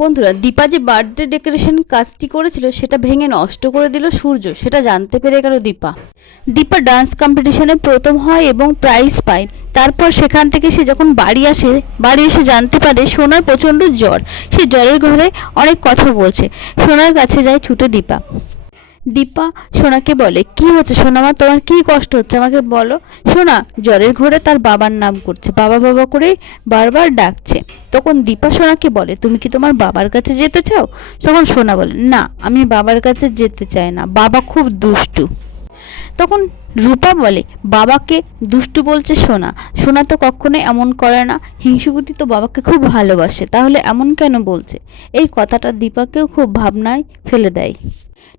বন্ধুরা, দীপা যে birthday decoration কাজটি করেছিল, সেটা ভেঙে নষ্ট করে দিল সূর্য, সেটা জানতে পেরে গেল দীপা। দীপা ডান্স কম্পিটিশনে প্রথম হয় এবং প্রাইজ পায়। তারপর সেখান থেকে সে যখন বাড়ি আসে, বাড়ি এসে জানতে পারে সোনার প্রচণ্ড জ্বর। সে জ্বরের ঘরে অনেক কথা বলছে। সোনার কাছে যায় ছুটে দীপা। দীপা সোনাকে বলে, কি হচ্ছে সোনা মা? তোমার কি কষ্ট হচ্ছে? আমাকে বলো। সোনা জ্বরের ঘরে তার বাবার নাম করছে। বাবা বাবা করে বারবার ডাকছে। তখন দীপা সোনাকে বলে, তুমি কি তোমার বাবার কাছে যেতে চাও? তখন সোনা বলে, না, আমি বাবার কাছে যেতে চাই না। বাবা খুব দুষ্টু। তখন রূপা বলে, বাবাকে দুষ্টু বলছে সোনা। সোনা তো কখনো এমন করে না। হিংসুকুটি তো বাবাকে খুব ভালোবাসে। তাহলে এমন কেন বলছে? এই কথাটা দীপাকেও খুব ভাবনায় ফেলে দেয়।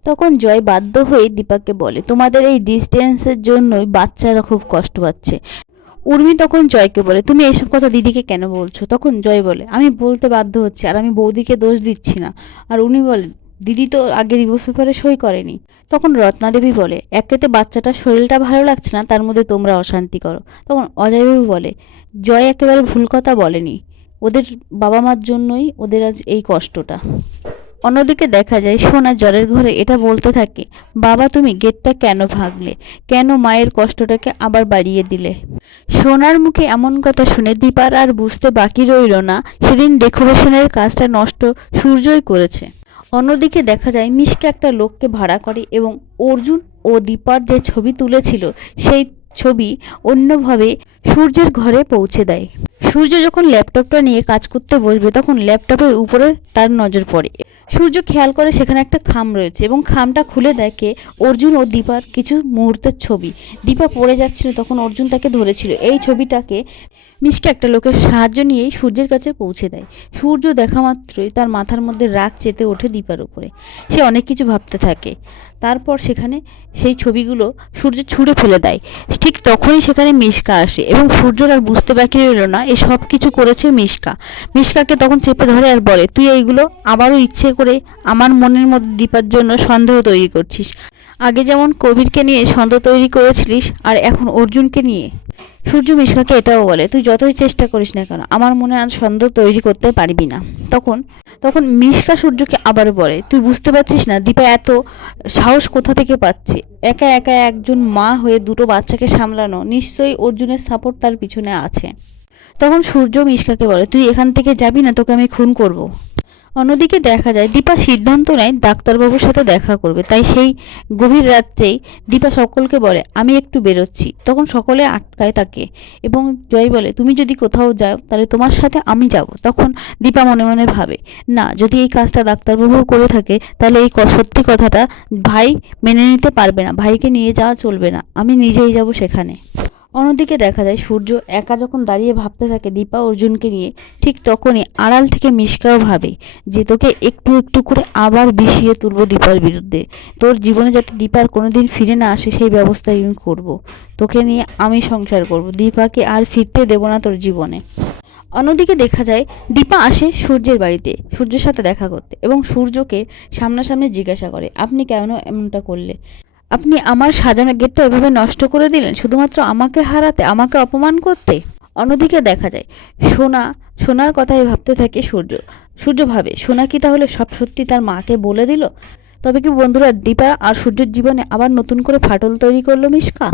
তখন জয় বাধ্য হয়ে দীপাকে বলে, তোমাদের এই ডিস্টেন্সের জন্যই বাচ্চারা খুব কষ্ট পাচ্ছে। উর্মি তখন জয়কে বলে, তুমি এসব কথা দিদিকে কেন বলছো? তখন জয় বলে, আমি বলতে বাধ্য হচ্ছি আর আমি বৌদিকে দোষ দিচ্ছি না। আর উনি বলেন দিদি তো আগে ডিভোর্স পেপারে সই করেনি। তখন রত্নাদেবী বলে, একেতে বাচ্চাটা শরীরটা ভালো লাগছে না, তার মধ্যে তোমরা অশান্তি করো। তখন অজয়বাবু বলে, জয় একেবারে ভুল কথা বলেনি। ওদের বাবা মার জন্যই ওদের আজ এই কষ্টটা। অন্যদিকে দেখা যায়, সোনা জ্বরের ঘরে এটা বলতে থাকে, বাবা, তুমি গেটটা কেন ভাগলে কেন মায়ের কষ্টটাকে আবার বাড়িয়ে দিলে? সোনার মুখে এমন কথা শুনে দীপার আর বুঝতে বাকি রইল না, সেদিন ডেকোরেশনের কাজটা নষ্ট সূর্যই করেছে। অন্যদিকে দেখা যায়, মিশকে একটা লোককে ভাড়া করে এবং অর্জুন ও দীপার যে ছবি তুলেছিল, সেই ছবি অন্যভাবে সূর্যের ঘরে পৌঁছে দেয়। সূর্য যখন ল্যাপটপটা নিয়ে কাজ করতে বসবে, তখন ল্যাপটপের উপরে তার নজর পড়ে। সূর্য খেয়াল করে সেখানে একটা খাম রয়েছে এবং খামটা খুলে দেখে অর্জুন ও দীপার কিছু মুহূর্তের ছবি। দীপা পড়ে যাচ্ছিল তখন অর্জুন তাকে ধরেছিল। এই ছবিটাকে মিশকে একটা লোকের সাহায্য নিয়েই সূর্যের কাছে পৌঁছে দেয়। সূর্য দেখা মাত্রই তার মাথার মধ্যে রাগ চেতে ওঠে দীপার উপরে। সে অনেক কিছু ভাবতে থাকে। তারপর সেখানে সেই ছবিগুলো সূর্য ছুঁড়ে ফেলে দেয়। ঠিক তখনই সেখানে মিশকা আসে এবং সূর্যর আর বুঝতে বাকি রইল না, এ সব কিছু করেছে মিশকা। মিশকাকে তখন চেপে ধরে আর বলে, তুই এইগুলো আবারও ইচ্ছে করে আমার মনের মধ্যে দীপার জন্য সন্দেহ তৈরি করছিস। আগে যেমন কবিরকে নিয়ে সন্দেহ তৈরি করেছিলিস, আর এখন অর্জুনকে নিয়ে সূর্য মিশকাকে এটাও বলে, তুই যতই চেষ্টা করিস না কেন, আমার মনে আর সন্দেহ তৈরি করতে পারবি না। তখন তখন মিশকা সূর্যকে আবার বলে, তুই বুঝতে পারছিস না, দীপা এত সাহস কোথা থেকে পাচ্ছে? একা একা একজন মা হয়ে দুটো বাচ্চাকে সামলানো, নিশ্চয়ই অর্জুনের সাপোর্ট তার পিছনে আছে। তখন সূর্য মিশকাকে বলে, তুই এখান থেকে যাবি না, তোকে আমি খুন করব। অন্যদিকে দেখা যায়, দীপা সিদ্ধান্ত নেয় ডাক্তারবাবুর সাথে দেখা করবে। তাই সেই গভীর রাত্রেই দীপা সকলকে বলে, আমি একটু বেরোচ্ছি। তখন সকলে আটকায় তাকে এবং জয় বলে, তুমি যদি কোথাও যাও, তাহলে তোমার সাথে আমি যাব। তখন দীপা মনে মনে ভাবে, না, যদি এই কাজটা ডাক্তারবাবু করে থাকে, তাহলে এই সত্যি কথাটা ভাই মেনে নিতে পারবে না। ভাইকে নিয়ে যাওয়া চলবে না। আমি নিজেই যাব সেখানে। অন্যদিকে দেখা যায়, সূর্য একা যখন দাঁড়িয়ে ভাবতে থাকে, দীপা অর্জুনকে নিয়ে, ঠিক তখনই আড়াল থেকে মিশকাও ভাবে যে তোকে একটু একটু করে আবার বিষিয়ে তুলব দীপার বিরুদ্ধে। তোর জীবনে যাতে দীপার কোনোদিন ফিরে না আসে, সেই ব্যবস্থা আমি করব। তোকে নিয়ে আমি সংসার করব। দীপাকে আর ফিরতে দেবো না তোর জীবনে। অন্যদিকে দেখা যায়, দীপা আসে সূর্যের বাড়িতে, সূর্যের সাথে দেখা করতে এবং সূর্যকে সামনাসামনি জিজ্ঞাসা করে, আপনি কেন এমনটা করলে? আপনি আমার সাজানো গেটটা এভাবে নষ্ট করে দিলেন, শুধুমাত্র আমাকে হারাতে, আমাকে অপমান করতে? অন্যদিকে দেখা যায়, সোনা, সোনার কথাই ভাবতে থাকে সূর্য। সূর্য ভাবে, সোনা কি তাহলে সব সত্যি তার মাকে বলে দিল? তবে কি বন্ধুরা, দীপা আর সূর্যের জীবনে আবার নতুন করে ফাটল তৈরি করল মিশকা?